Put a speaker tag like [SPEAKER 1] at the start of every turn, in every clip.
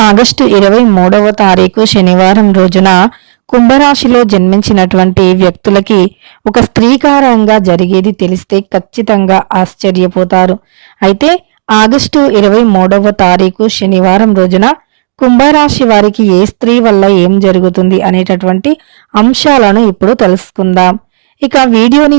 [SPEAKER 1] August ఇరవై మూడవ తారీఖు శనివారం రోజున కుంభరాశిలో జన్మించినటువంటి వ్యక్తులకి ఒక స్త్రీకారంగా జరిగేది తెలిస్తే ఖచ్చితంగా ఆశ్చర్యపోతారు. అయితే ఆగస్టు ఇరవై మూడవ తారీఖు శనివారం రోజున కుంభరాశి వారికి ఏ స్త్రీ వల్ల ఏం జరుగుతుంది అనేటటువంటి అంశాలను ఇప్పుడు తెలుసుకుందాం. ఇక వీడియోని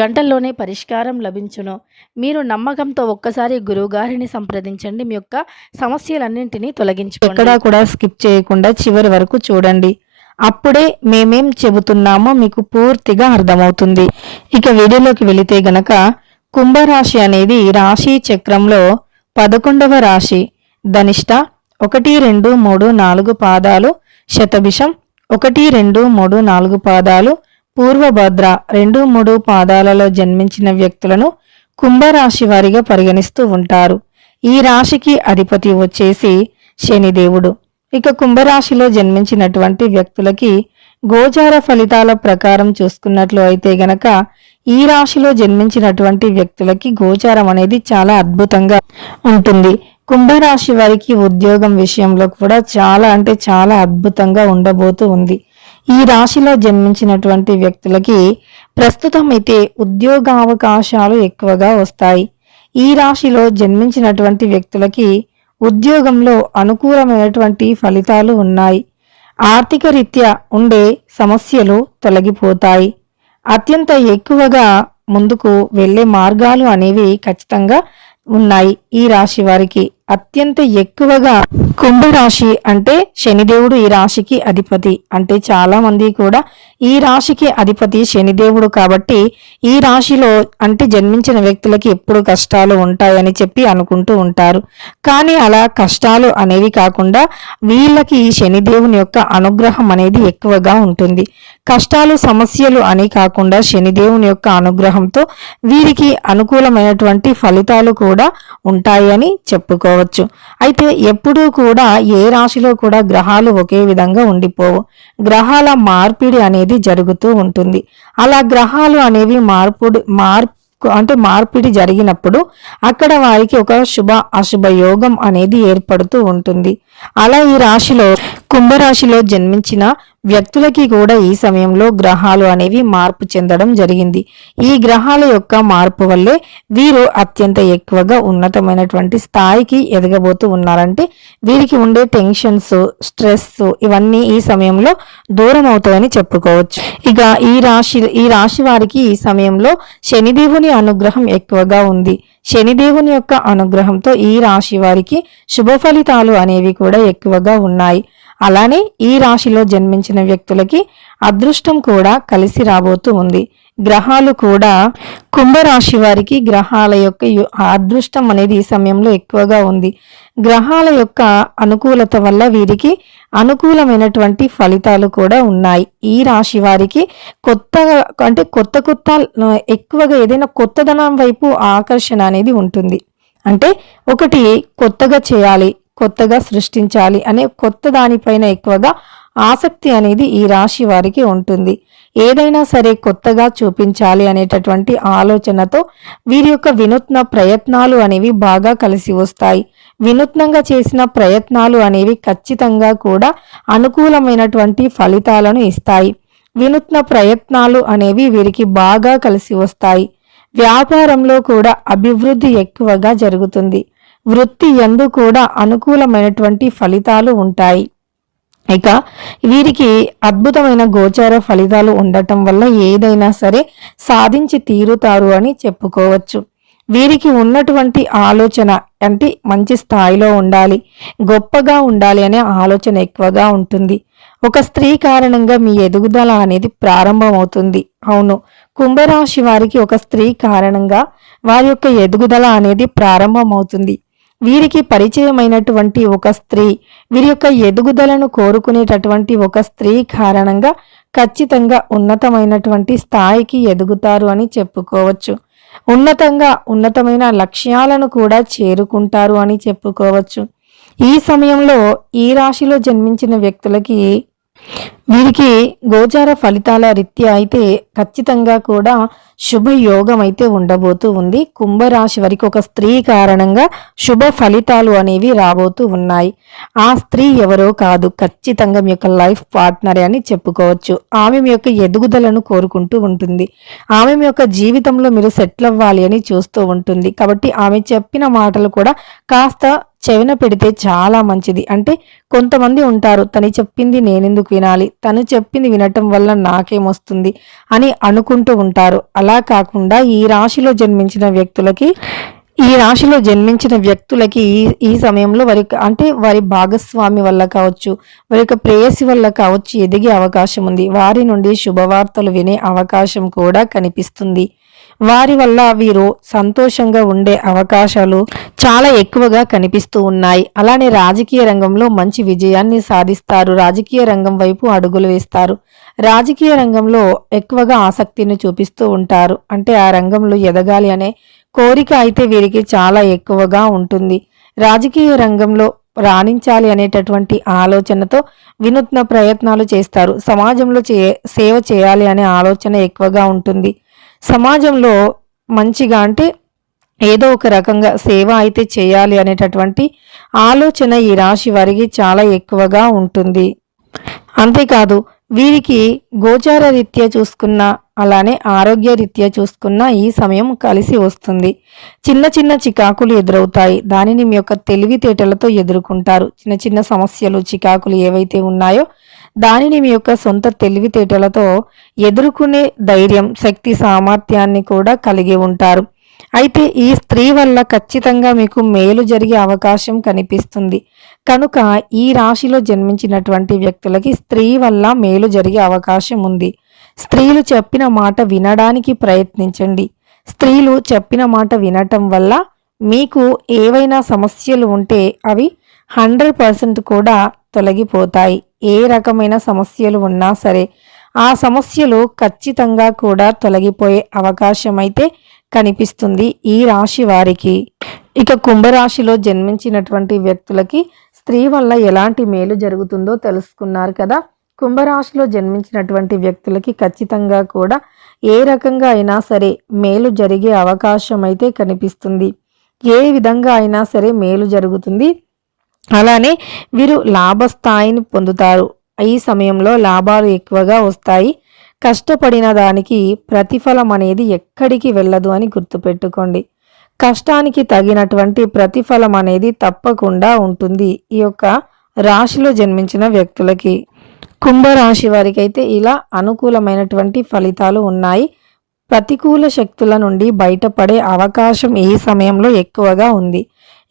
[SPEAKER 1] గంటల్లోనే పరిష్కారం లభించును. మీరు నమ్మకంతో ఒక్కసారి గురువుగారిని సంప్రదించండి. మీ యొక్క సమస్యలన్నింటినీ తొలగించు ఎక్కడా కూడా స్కిప్ చేయకుండా చివరి వరకు చూడండి. అప్పుడే మేమేం చెబుతున్నామో మీకు పూర్తిగా అర్థమవుతుంది. ఇక వీడియోలోకి వెళితే గనక కుంభరాశి అనేది రాశి చక్రంలో పదకొండవ రాశి. ధనిష్ట ఒకటి రెండు మూడు నాలుగు పాదాలు. శతభిషం ఒకటి రెండు మూడు నాలుగు పాదాలు. పూర్వభద్ర రెండు మూడు పాదాలలో జన్మించిన వ్యక్తులను కుంభరాశి వారిగా పరిగణిస్తూ ఉంటారు. ఈ రాశికి అధిపతి వచ్చేసి శనిదేవుడు. ఇక కుంభరాశిలో జన్మించినటువంటి వ్యక్తులకి గోచార ఫలితాల ప్రకారం చూసుకున్నట్లు అయితే గనక ఈ రాశిలో జన్మించినటువంటి వ్యక్తులకి గోచారం అనేది చాలా అద్భుతంగా ఉంటుంది. కుంభరాశి వారికి ఉద్యోగం విషయంలో కూడా చాలా అంటే చాలా అద్భుతంగా ఉండబోతూ ఉంది. ఈ రాశిలో జన్మించినటువంటి వ్యక్తులకి ప్రస్తుతం అయితే ఉద్యోగావకాశాలు ఎక్కువగా వస్తాయి. ఈ రాశిలో జన్మించినటువంటి వ్యక్తులకి ఉద్యోగంలో అనుకూలమైనటువంటి ఫలితాలు ఉన్నాయి. ఆర్థిక రీత్యా ఉండే సమస్యలు తొలగిపోతాయి. అత్యంత ఎక్కువగా ముందుకు వెళ్ళే మార్గాలు అనేవి ఖచ్చితంగా ఉన్నాయి ఈ రాశి వారికి. అత్యంత ఎక్కువగా కుంభరాశి అంటే శనిదేవుడు ఈ రాశికి అధిపతి. అంటే చాలా మంది కూడా ఈ రాశికి అధిపతి శనిదేవుడు కాబట్టి ఈ రాశిలో అంటే జన్మించిన వ్యక్తులకి ఎప్పుడు కష్టాలు ఉంటాయని చెప్పి అనుకుంటూ ఉంటారు. కానీ అలా కష్టాలు అనేవి కాకుండా వీళ్ళకి ఈ శనిదేవుని యొక్క అనుగ్రహం అనేది ఎక్కువగా ఉంటుంది. కష్టాలు సమస్యలు అని కాకుండా శనిదేవుని యొక్క అనుగ్రహంతో వీరికి అనుకూలమైనటువంటి ఫలితాలు కూడా ఉంటాయని చెప్పుకోవచ్చు. అయితే ఎప్పుడూ కూడా ఏ రాశిలో కూడా గ్రహాలు ఒకే విధంగా ఉండిపోవు. గ్రహాల మార్పిడి అనేది జరుగుతూ ఉంటుంది. అలా గ్రహాలు అనేవి మార్పుడు మార్పు అంటే మార్పిడి జరిగినప్పుడు అక్కడ వారికి ఒక శుభ అశుభ యోగం అనేది ఏర్పడుతూ ఉంటుంది. అలా ఈ రాశిలో కుంభరాశిలో జన్మించిన వ్యక్తులకి కూడా ఈ సమయంలో గ్రహాలు అనేవి మార్పు చెందడం జరిగింది. ఈ గ్రహాల యొక్క మార్పు వల్లే వీరు అత్యంత ఎక్కువగా ఉన్నతమైనటువంటి స్థాయికి ఎదగబోతూ ఉన్నారంటే వీరికి ఉండే టెన్షన్స్ స్ట్రెస్ ఇవన్నీ ఈ సమయంలో దూరం అవుతాయని చెప్పుకోవచ్చు. ఇక ఈ రాశి ఈ రాశి వారికి ఈ సమయంలో శనిదేవుని అనుగ్రహం ఎక్కువగా ఉంది. శనిదేవుని యొక్క అనుగ్రహంతో ఈ రాశి వారికి శుభ ఫలితాలు అనేవి కూడా ఎక్కువగా ఉన్నాయి. అలానే ఈ రాశిలో జన్మించిన వ్యక్తులకి అదృష్టం కూడా కలిసి రాబోతూ ఉంది. గ్రహాలు కూడా కుంభరాశి వారికి గ్రహాల యొక్క యు- అదృష్టం అనేది ఈ సమయంలో ఎక్కువగా ఉంది. గ్రహాల యొక్క అనుకూలత వల్ల వీరికి అనుకూలమైనటువంటి ఫలితాలు కూడా ఉన్నాయి. ఈ రాశి వారికి కొత్తగా అంటే కొత్త కొత్త ఎక్కువగా ఏదైనా కొత్తదనం వైపు ఆకర్షణ అనేది ఉంటుంది. అంటే ఒకటి కొత్తగా చేయాలి కొత్తగా సృష్టించాలి అనే కొత్త దానిపైన ఎక్కువగా ఆసక్తి అనేది ఈ రాశి వారికి ఉంటుంది. ఏదైనా సరే కొత్తగా చూపించాలి అనేటటువంటి ఆలోచనతో వీరి యొక్క వినూత్న ప్రయత్నాలు అనేవి బాగా కలిసి వస్తాయి. వినూత్నంగా చేసిన ప్రయత్నాలు అనేవి ఖచ్చితంగా కూడా అనుకూలమైనటువంటి ఫలితాలను ఇస్తాయి. వినూత్న ప్రయత్నాలు అనేవి వీరికి బాగా కలిసి వస్తాయి. వ్యాపారంలో కూడా అభివృద్ధి ఎక్కువగా జరుగుతుంది. వృత్తి ఎందు కూడా అనుకూలమైనటువంటి ఫలితాలు ఉంటాయి. ఇక వీరికి అద్భుతమైన గోచార ఫలితాలు ఉండటం వల్ల ఏదైనా సరే సాధించి తీరుతారు అని చెప్పుకోవచ్చు. వీరికి ఉన్నటువంటి ఆలోచన అంటే మంచి స్థాయిలో ఉండాలి గొప్పగా ఉండాలి అనే ఆలోచన ఎక్కువగా ఉంటుంది. ఒక స్త్రీ కారణంగా మీ ఎదుగుదల అనేది ప్రారంభమవుతుంది. అవును కుంభరాశి వారికి ఒక స్త్రీ కారణంగా వారి యొక్క ఎదుగుదల అనేది ప్రారంభమవుతుంది. వీరికి పరిచయమైనటువంటి ఒక స్త్రీ వీరి యొక్క ఎదుగుదలను కోరుకునేటటువంటి ఒక స్త్రీ కారణంగా ఖచ్చితంగా ఉన్నతమైనటువంటి స్థాయికి ఎదుగుతారు అని చెప్పుకోవచ్చు. ఉన్నతంగా ఉన్నతమైన లక్ష్యాలను కూడా చేరుకుంటారు అని చెప్పుకోవచ్చు. ఈ సమయంలో ఈ రాశిలో జన్మించిన వ్యక్తులకి వీరికి గోచార ఫలితాల రీత్యా అయితే ఖచ్చితంగా కూడా శుభయోగం అయితే ఉండబోతూ ఉంది. కుంభరాశి వారికి ఒక స్త్రీ కారణంగా శుభ ఫలితాలు అనేవి రాబోతూ ఉన్నాయి. ఆ స్త్రీ ఎవరో కాదు ఖచ్చితంగా మీ యొక్క లైఫ్ పార్ట్నరే అని చెప్పుకోవచ్చు. ఆమె మీ యొక్క ఎదుగుదలను కోరుకుంటూ ఉంటుంది. ఆమె మీ యొక్క జీవితంలో మీరు సెటిల్ అవ్వాలి అని చూస్తూ ఉంటుంది. కాబట్టి ఆమె చెప్పిన మాటలు కూడా కాస్త చెవిన పెడితే చాలా మంచిది. అంటే కొంతమంది ఉంటారు తను చెప్పింది నేనెందుకు వినాలి? తను చెప్పింది వినటం వల్ల నాకేమొస్తుంది అని అనుకుంటూ ఉంటారు. అలా కాకుండా ఈ రాశిలో జన్మించిన వ్యక్తులకి ఈ రాశిలో జన్మించిన వ్యక్తులకి ఈ ఈ సమయంలో వారి అంటే వారి భాగస్వామి వల్ల కావచ్చు వారి యొక్క ప్రేయసి వల్ల కావచ్చు ఎదిగే అవకాశం ఉంది. వారి నుండి శుభవార్తలు వినే అవకాశం కూడా కనిపిస్తుంది. వారి వల్ల వీరు సంతోషంగా ఉండే అవకాశాలు చాలా ఎక్కువగా కనిపిస్తూ ఉన్నాయి. అలానే రాజకీయ రంగంలో మంచి విజయాన్ని సాధిస్తారు. రాజకీయ రంగం వైపు అడుగులు వేస్తారు. రాజకీయ రంగంలో ఎక్కువగా ఆసక్తిని చూపిస్తూ ఉంటారు. అంటే ఆ రంగంలో ఎదగాలి అనే కోరిక అయితే వీరికి చాలా ఎక్కువగా ఉంటుంది. రాజకీయ రంగంలో రాణించాలి అనేటటువంటి ఆలోచనతో వినూత్న ప్రయత్నాలు చేస్తారు. సమాజంలో చే సేవ చేయాలి అనే ఆలోచన ఎక్కువగా ఉంటుంది. సమాజంలో మంచిగా అంటే ఏదో ఒక రకంగా సేవ అయితే చేయాలి అనేటటువంటి ఆలోచన ఈ రాశి వారికి చాలా ఎక్కువగా ఉంటుంది. అంతేకాదు వీరికి గోచార రీత్యా చూసుకున్న అలానే ఆరోగ్య రీత్యా చూసుకున్న ఈ సమయం కలిసి వస్తుంది. చిన్న చిన్న చికాకులు ఎదురవుతాయి. దానిని మీ యొక్క తెలివితేటలతో ఎదుర్కొంటారు. చిన్న చిన్న సమస్యలు చికాకులు ఏవైతే ఉన్నాయో దానిని మీ యొక్క సొంత తెలివితేటలతో ఎదుర్కొనే ధైర్యం శక్తి సామర్థ్యాన్ని కూడా కలిగి ఉంటారు. అయితే ఈ స్త్రీ వల్ల ఖచ్చితంగా మీకు మేలు జరిగే అవకాశం కనిపిస్తుంది. కనుక ఈ రాశిలో జన్మించినటువంటి వ్యక్తులకి స్త్రీ వల్ల మేలు జరిగే అవకాశం ఉంది. స్త్రీలు చెప్పిన మాట వినడానికి ప్రయత్నించండి. స్త్రీలు చెప్పిన మాట వినటం వల్ల మీకు ఏవైనా సమస్యలు ఉంటే అవి హండ్రెడ్ పర్సెంట్ కూడా తొలగిపోతాయి. ఏ రకమైన సమస్యలు ఉన్నా సరే ఆ సమస్యలు ఖచ్చితంగా కూడా తొలగిపోయే అవకాశం అయితే కనిపిస్తుంది ఈ రాశి వారికి. ఇక కుంభరాశిలో జన్మించినటువంటి వ్యక్తులకి స్త్రీ వల్ల ఎలాంటి మేలు జరుగుతుందో తెలుసుకున్నారు కదా. కుంభరాశిలో జన్మించినటువంటి వ్యక్తులకి ఖచ్చితంగా కూడా ఏ రకంగా అయినా సరే మేలు జరిగే అవకాశం అయితే కనిపిస్తుంది. ఏ విధంగా అయినా సరే మేలు జరుగుతుంది. అలానే వీరు లాభస్థాయిని పొందుతారు. ఈ సమయంలో లాభాలు ఎక్కువగా వస్తాయి. కష్టపడిన దానికి ప్రతిఫలం అనేది ఎక్కడికి వెళ్ళదు అని గుర్తుపెట్టుకోండి. కష్టానికి తగినటువంటి ప్రతిఫలం అనేది తప్పకుండా ఉంటుంది ఈ యొక్క రాశిలో జన్మించిన వ్యక్తులకి. కుంభరాశి వారికి అయితే ఇలా అనుకూలమైనటువంటి ఫలితాలు ఉన్నాయి. ప్రతికూల శక్తుల నుండి బయటపడే అవకాశం ఈ సమయంలో ఎక్కువగా ఉంది.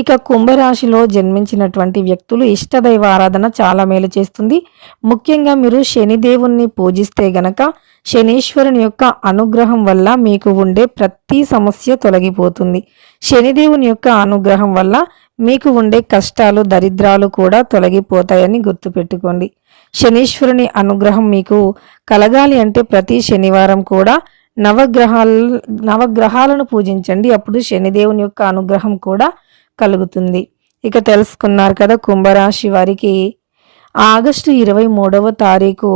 [SPEAKER 1] ఇక కుంభరాశిలో జన్మించినటువంటి వ్యక్తులు ఇష్టదైవ ఆరాధన చాలా మేలు చేస్తుంది. ముఖ్యంగా మీరు శనిదేవుణ్ణి పూజిస్తే గనక శనీశ్వరుని యొక్క అనుగ్రహం వల్ల మీకు ఉండే ప్రతి సమస్య తొలగిపోతుంది. శనిదేవుని యొక్క అనుగ్రహం వల్ల మీకు ఉండే కష్టాలు దరిద్రాలు కూడా తొలగిపోతాయని గుర్తుపెట్టుకోండి. శనీశ్వరుని అనుగ్రహం మీకు కలగాలి అంటే ప్రతి శనివారం కూడా నవగ్రహాల నవగ్రహాలను పూజించండి. అప్పుడు శనిదేవుని యొక్క అనుగ్రహం కూడా కలుగుతుంది. ఇక తెలుసుకున్నారు కదా కుంభరాశి వారికి ఆగస్టు ఇరవై మూడవ తారీఖు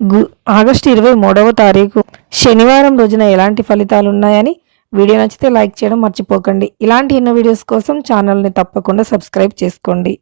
[SPEAKER 1] గు ఆగస్టు ఇరవై మూడవ తారీఖు శనివారం రోజున ఎలాంటి ఫలితాలు ఉన్నాయని వీడియో నచ్చితే లైక్ చేయడం మర్చిపోకండి. ఇలాంటి ఎన్నో వీడియోస్ కోసం ఛానల్ని తప్పకుండా సబ్స్క్రైబ్ చేసుకోండి.